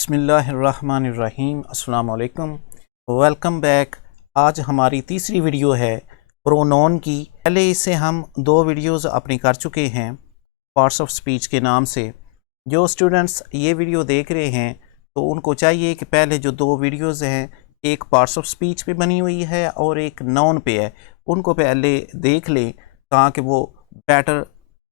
बिस्मिल्लाहिर्रहमानिर्रहीम अस्सलाम वालेकुम। Welcome back. आज हमारी तीसरी वीडियो है प्रोनोन की। पहले इससे हम दो वीडियोस अपनी कर चुके हैं पार्ट्स ऑफ स्पीच के नाम से। जो स्टूडेंट्स ये वीडियो देख रहे हैं तो उनको चाहिए कि पहले जो दो वीडियोस हैं, एक पार्ट्स ऑफ स्पीच पे बनी हुई है और एक नाउन पे है, उनको पहले देख लें ताकि वो बेटर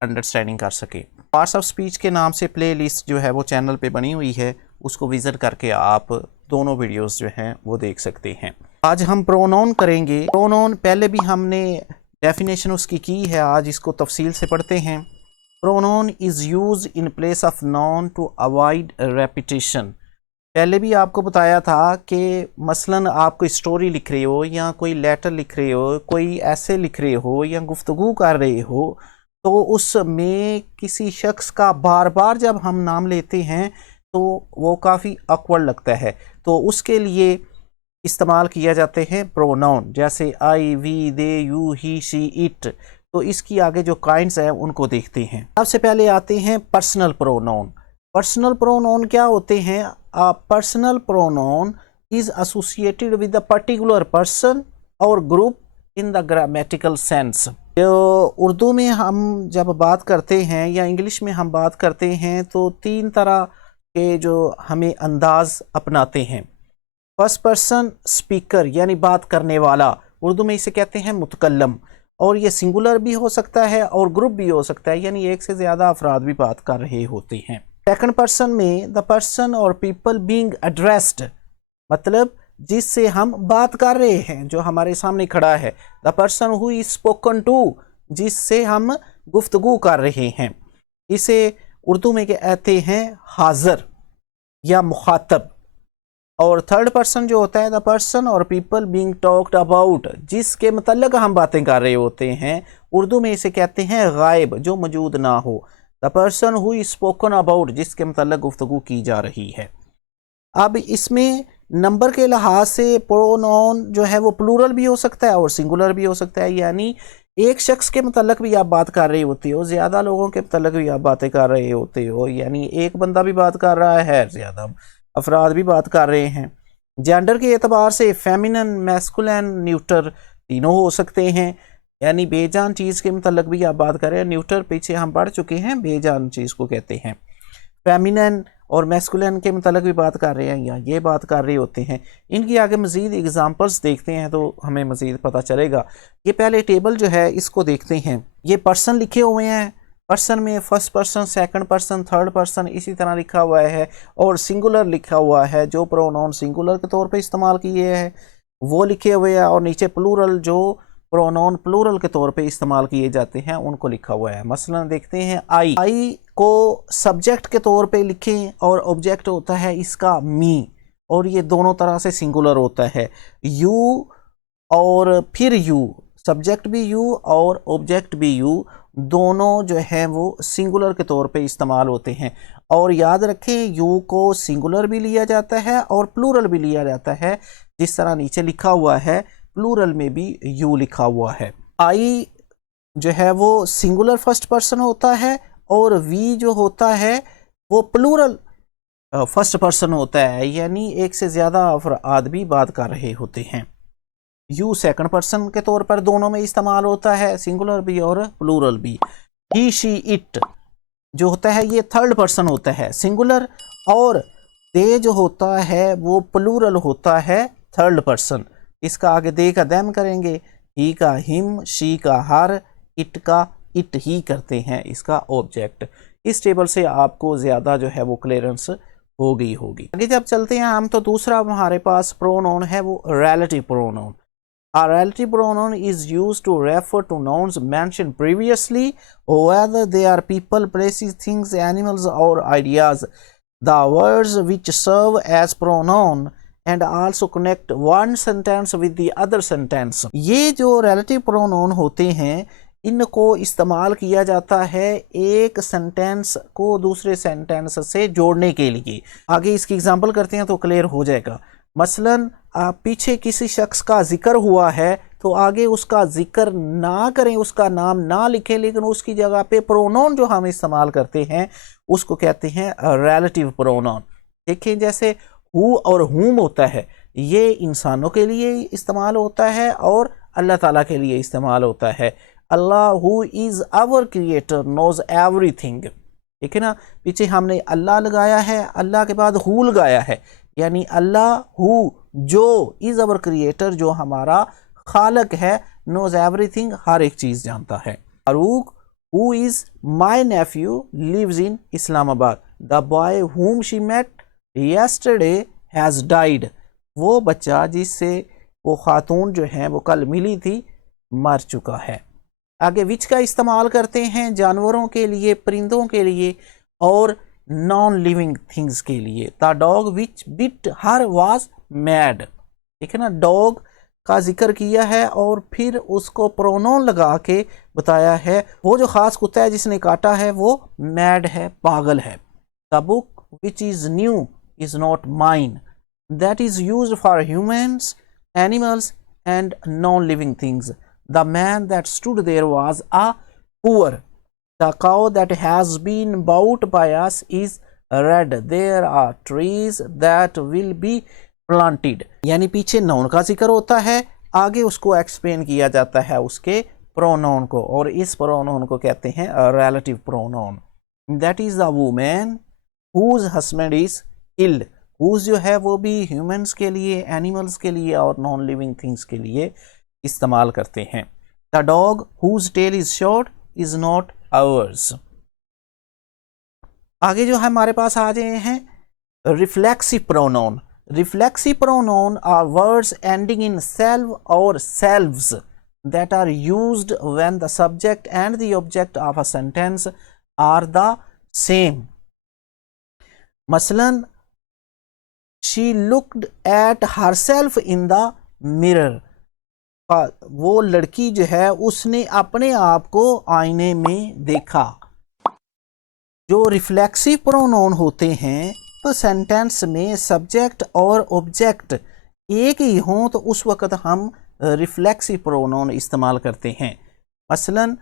अंडरस्टैंडिंग कर सके। पार्ट्स ऑफ स्पीच के नाम से प्लेलिस्ट जो है वो चैनल पे बनी हुई है, उसको विजिट करके आप दोनों वीडियोस जो हैं वो देख सकते हैं। आज हम प्रोनाउन करेंगे। प्रोनाउन पहले भी हमने डेफिनेशन उसकी की है, आज इसको तफसील से पढ़ते हैं। Pronoun is use in place of noun to avoid repetition. पहले भी आपको बताया था कि मसलन आप कोई स्टोरी लिख रहे हो या कोई लेटर लिख रहे हो, कोई ऐसे लिख रहे हो या गुफ्तगू कर रहे हो, तो उसमें किसी शख्स का बार बार जब हम नाम लेते हैं तो वो काफ़ी ऑकवर्ड लगता है, तो उसके लिए इस्तेमाल किया जाते हैं प्रोनाउन, जैसे I, we, they, you, he, she, it. तो इसकी आगे जो काइंड्स हैं उनको देखते हैं। सबसे पहले आते हैं पर्सनल प्रोनाउन। पर्सनल प्रोनाउन क्या होते हैं? Personal pronoun is associated with the particular person or group in the grammatical sense. तो उर्दू में हम जब बात करते हैं या इंग्लिश में हम बात करते हैं तो तीन तरह के जो हमें अंदाज अपनाते हैं। फर्स्ट पर्सन स्पीकर यानी बात करने वाला, उर्दू में इसे कहते हैं मुतकल्लम, और ये सिंगुलर भी हो सकता है और ग्रुप भी हो सकता है, यानी एक से ज़्यादा अफराद भी बात कर रहे होते हैं। सेकंड पर्सन में द पर्सन और पीपल बीइंग एड्रेस्ड, मतलब जिससे हम बात कर रहे हैं, जो हमारे सामने खड़ा है। The person who is spoken to, जिससे हम गुफ्तगू कर रहे हैं। इसे उर्दू में कहते हैं हाजिर या मुखातब। और थर्ड पर्सन जो होता है द पर्सन और पीपल बीइंग टॉक्ड अबाउट, जिसके मतलब हम बातें कर रहे होते हैं, उर्दू में इसे कहते हैं गायब, जो मौजूद ना हो। The person who is spoken about, जिसके मतलब गुफ्तगू की जा रही है। अब इसमें नंबर के लिहाज से प्रोनाउन जो है वो प्लूरल भी हो सकता है और सिंगुलर भी हो सकता है, यानी एक शख्स के मतलब भी आप बात कर रहे होते हो, ज़्यादा लोगों के मतलब भी आप बातें कर रहे होते हो, यानी एक बंदा भी बात कर रहा है, ज़्यादा अफराद भी बात कर रहे हैं। जेंडर के एतबार से फेमिनन, मैस्कुलिन, न्यूटर तीनों हो सकते हैं, यानी बेजान चीज़ के मतलब भी आप बात कर रहे हैं। न्यूटर पीछे हम पढ़ चुके हैं, बेजान चीज़ को कहते हैं। फेमिनन और मैस्कुलिन के मतलब भी बात कर रहे हैं या ये बात कर रहे होते हैं। इनकी आगे मज़ीद एग्जांपल्स देखते हैं तो हमें मज़ीद पता चलेगा। ये पहले टेबल जो है इसको देखते हैं। ये पर्सन लिखे हुए हैं, पर्सन में first person, second person, third person इसी तरह लिखा हुआ है, और सिंगुलर लिखा हुआ है, जो प्रोनाउन सिंगुलर के तौर पे इस्तेमाल किए हैं वो लिखे हुए हैं, और नीचे प्लूरल जो प्रोनाउन प्लूरल के तौर पे इस्तेमाल किए जाते हैं उनको लिखा हुआ है। मसलन देखते हैं आई। आई को सब्जेक्ट के तौर पे लिखें और ऑब्जेक्ट होता है इसका मी, और ये दोनों तरह से सिंगुलर होता है। यू और फिर यू, सब्जेक्ट भी यू और ऑब्जेक्ट भी यू, दोनों जो है वो सिंगुलर के तौर पे इस्तेमाल होते हैं। और याद रखें यू को सिंगुलर भी लिया जाता है और प्लूरल भी लिया जाता है, जिस तरह नीचे लिखा हुआ है प्लूरल में भी यू लिखा हुआ है। आई जो है वो सिंगुलर फर्स्ट पर्सन होता है और वी जो होता है वो प्लूरल फर्स्ट पर्सन होता है, यानी एक से ज़्यादा अफराद भी बात कर रहे होते हैं। यू सेकंड पर्सन के तौर पर दोनों में इस्तेमाल होता है, सिंगुलर भी और प्लूरल भी। ही, शी, इट जो होता है ये थर्ड पर्सन होता है, सिंगुलर, और दे जो होता है वो प्लूरल होता है, थर्ड पर्सन। इसका आगे दे का देम करेंगे, ही का हिम, शी का हर, इट का इट ही करते हैं इसका ऑब्जेक्ट। इस टेबल से आपको ज़्यादा जो है वो क्लियरेंस हो गई होगी। आगे जब चलते हैं हम तो दूसरा हमारे पास प्रोनाउन है वो relative pronoun. A relative pronoun is used to refer to nouns mentioned previously, whether they are people, places, things, animals, or ideas. The words which serve as pronoun and also connect one sentence with the other sentence. ये जो relative pronoun होते हैं इनको इस्तेमाल किया जाता है एक सेंटेंस को दूसरे सेंटेंस से जोड़ने के लिए। आगे इसकी एग्जांपल करते हैं तो क्लियर हो जाएगा। मसलन आप पीछे किसी शख्स का जिक्र हुआ है तो आगे उसका जिक्र ना करें, उसका नाम ना लिखें, लेकिन उसकी जगह पे प्रोनाउन जो हम इस्तेमाल करते हैं उसको कहते हैं रिलेटिव प्रोनाउन। देखें जैसे हु और हुम होता है, ये इंसानों के लिए इस्तेमाल होता है और अल्लाह ताला के लिए इस्तेमाल होता है। Allah who is our creator knows everything, ठीक है ना। पीछे हमने अल्लाह लगाया है, अल्लाह के बाद हु लगाया है, यानी अल्लाह हु जो इज़ आवर क्रिएटर, जो हमारा खालक है, नोज एवरीथिंग, हर एक चीज़ जानता है। Farooq who is my nephew lives in Islamabad, the boy whom she met yesterday has died, वो बच्चा जिससे वो खातून जो है वो कल मिली थी मर चुका है। आगे विच का इस्तेमाल करते हैं जानवरों के लिए, परिंदों के लिए और नॉन लिविंग थिंग्स के लिए। The dog which bit her was mad, ठीक है ना। डॉग का जिक्र किया है और फिर उसको प्रोनाउन लगा के बताया है, वो जो खास कुत्ता है जिसने काटा है वो मैड है, पागल है। The book which is new is not mine, that is used for humans, animals and non-living things. The man that stood there was a poor. The cow that has been bought by us is red. There are trees that will be planted. यानी पीछे noun का जिक्र होता है, आगे उसको explain किया जाता है उसके प्रोनाउन को, और इस प्रोनाउन को कहते हैं relative pronoun. That is the woman whose husband is ill. Whose जो है वो भी ह्यूमंस के लिए, एनिमल्स के लिए और नॉन लिविंग थिंग्स के लिए इस्तेमाल करते हैं। The dog whose tail is short is not ours. आगे जो है हमारे पास आ गए हैं reflexive pronoun. Reflexive pronoun are words ending in self और selves that are used when the subject and the object of a sentence are the same. मसलन she looked at herself in the mirror, वो लड़की जो है उसने अपने आप को आईने में देखा। जो रिफ्लेक्सिव प्रोनाउन होते हैं तो सेंटेंस में सब्जेक्ट और ऑब्जेक्ट एक ही हों तो उस वक्त हम रिफ्लेक्सिव प्रोनाउन इस्तेमाल करते हैं। मसलन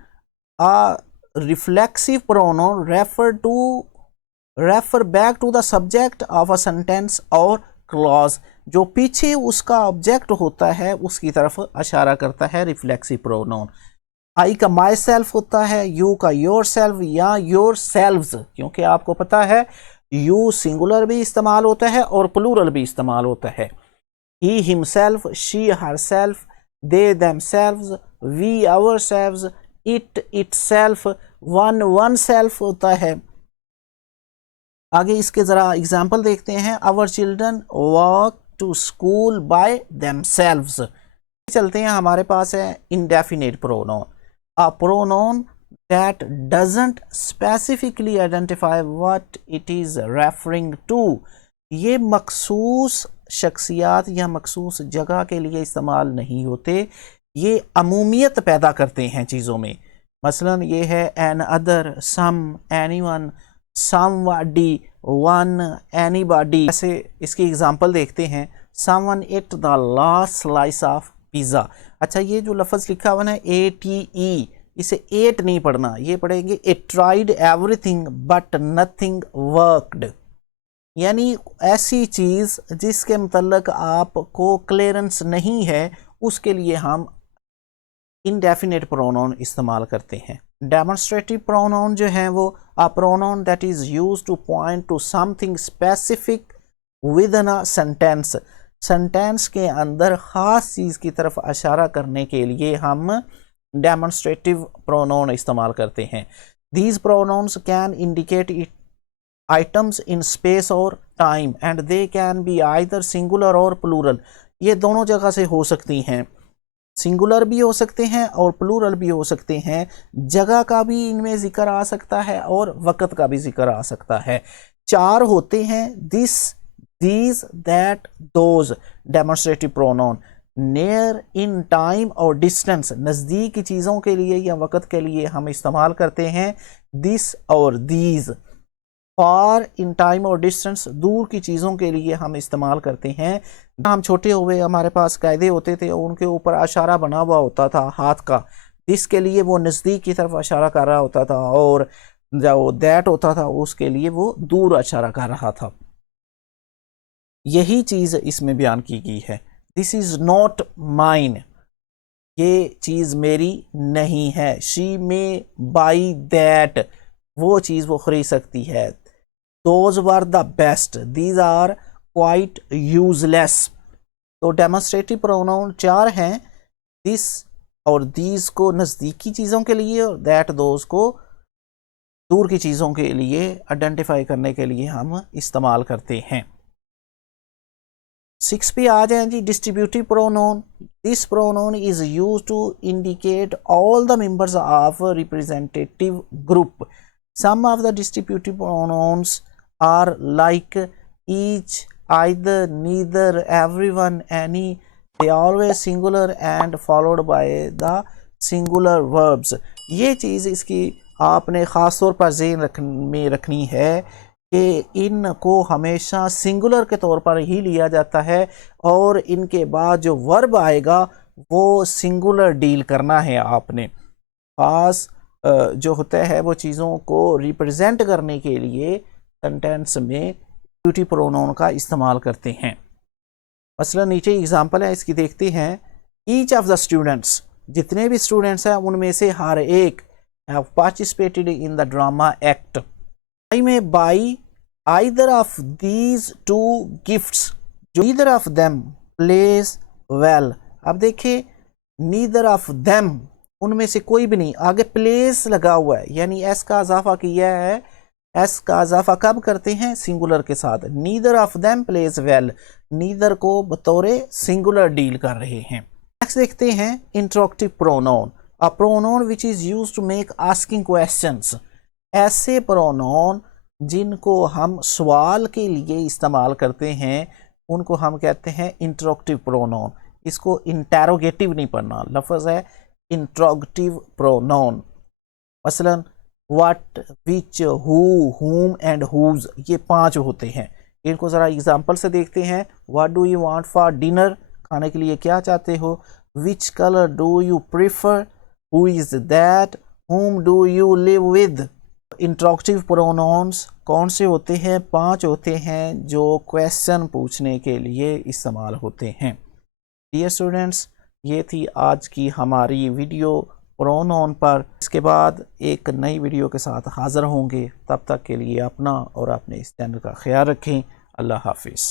reflexive pronoun refer back to the subject of a sentence और क्लॉज, जो पीछे उसका ऑब्जेक्ट होता है उसकी तरफ इशारा करता है रिफ्लेक्सिव प्रोनाउन। आई का माई सेल्फ होता है, यू का योर सेल्फ या योर सेल्व्स, क्योंकि आपको पता है यू सिंगुलर भी इस्तेमाल होता है और प्लूरल भी इस्तेमाल होता है। He himself, she herself, they themselves, we ourselves, it itself, one oneself होता है। आगे इसके ज़रा एग्जाम्पल देखते हैं। Our children walk to school by themselves. चलते हैं, हमारे पास है indefinite pronoun, a pronoun that doesn't specifically identify what it is referring to। ये मखसूस शख्सियात या मखसूस जगह के लिए इस्तेमाल नहीं होते, ये अमूमियत पैदा करते हैं चीज़ों में। मसलन ये है एन अदर, सम, एनीवन, समबडी, वन, एनीबॉडी। ऐसे इसकी एग्जांपल देखते हैं। Someone at the last slice of pizza. अच्छा, ये जो लफ्ज़ लिखा हुआ है ATE, इसे एट नहीं पढ़ना, ये पढ़ेंगे it tried everything but nothing worked. यानी ऐसी चीज़ जिसके मतलब आपको क्लियरेंस नहीं है उसके लिए हम इनडेफिनेट प्रोनाउन इस्तेमाल करते हैं। डेमोन्स्ट्रेटिव प्रोनाउन जो है वो a pronoun that is used two point two something specific with in a sentence. Sentence के अंदर ख़ास चीज़ की तरफ इशारा करने के लिए हम डेमोन्स्ट्रेटिव प्रोनाउन इस्तेमाल करते हैं। These pronouns can indicate items in space or time and they can be either singular or plural। ये दोनों जगह से हो सकती हैं, सिंगुलर भी हो सकते हैं और प्लूरल भी हो सकते हैं। जगह का भी इनमें जिक्र आ सकता है और वक़्त का भी जिक्र आ सकता है। चार होते हैं, this, these, that, those demonstrative pronoun. Near, in, time और डिस्टेंस, नज़दीक की चीज़ों के लिए या वक़्त के लिए हम इस्तेमाल करते हैं दिस और दीज। फार, इन, टाइम और डिस्टेंस, दूर की चीज़ों के लिए हम इस्तेमाल करते हैं। हम छोटे हुए हमारे पास कायदे होते थे, उनके ऊपर इशारा बना हुआ होता था हाथ का। दिस के लिए वो नज़दीक की तरफ इशारा कर रहा होता था और जो दैट होता था उसके लिए वो दूर इशारा कर रहा था। यही चीज़ इसमें बयान की गई है। दिस इज़ नॉट माइन, ये चीज़ मेरी नहीं है। शी मे बाई दैट, वो चीज़ वो खरीद सकती है। Those were the best, these are quite useless. तो डेमोस्ट्रेटिव प्रोनाउन 4 हैं। दिस और दीज को नज़दीकी चीज़ों के लिए, और दैट दोज को दूर की चीज़ों के लिए आइडेंटिफाई करने के लिए हम इस्तेमाल करते हैं। 6 पे आ जाए जी, distributive pronoun. This pronoun is use to indicate all the members of representative group. Some of the distributive pronouns are like each, either, neither, everyone, any. They always singular and followed by the singular verbs. ये चीज़ इसकी आपने ख़ास तौर पर ज़हन में रखनी है कि इनको हमेशा सिंगुलर के तौर पर ही लिया जाता है, और इनके बाद जो वर्ब आएगा वो सिंगुलर डील करना है आपने। ख़ास जो होता है वो चीज़ों को रिप्रेजेंट करने के लिए सेंटेंस में ड्यूटी प्रोनाउन का इस्तेमाल करते हैं। मसलन नीचे एग्जांपल है, इसकी देखते हैं। ईच ऑफ द स्टूडेंट्स, जितने भी स्टूडेंट्स हैं उनमें से हर एक have participated in the drama act. I may buy either of these two gifts, जो neither of them plays well। अब देखिए neither of them, उनमें से कोई भी नहीं, आगे plays लगा हुआ है, यानी s का इजाफा किया है। s का इजाफा कब करते हैं? सिंगुलर के साथ। neither of them plays well, neither को बतौर सिंगुलर डील कर रहे हैं। नेक्स्ट देखते हैं interrogative pronoun, a pronoun which is used to make asking questions. ऐसे प्रोनाउन जिनको हम सवाल के लिए इस्तेमाल करते हैं उनको हम कहते हैं इंटरोगेटिव प्रोनाउन। इसको इंटेरोगेटिव नहीं पढ़ना, लफ्ज़ है इंटरोगेटिव प्रोनाउन। मसलन what, which, who, whom and whose, ये 5 होते हैं। इनको ज़रा एग्जांपल से देखते हैं। What do you want for dinner, खाने के लिए क्या चाहते हो? Which colour do you prefer, who is that, whom do you live with। Interrogative pronouns कौन से होते हैं? 5 होते हैं जो क्वेश्चन पूछने के लिए इस्तेमाल होते हैं। डियर स्टूडेंट्स, ये थी आज की हमारी वीडियो प्रोनाउन पर। इसके बाद एक नई वीडियो के साथ हाज़िर होंगे। तब तक के लिए अपना और अपने इस चैनल का ख्याल रखें। अल्लाह हाफिज़।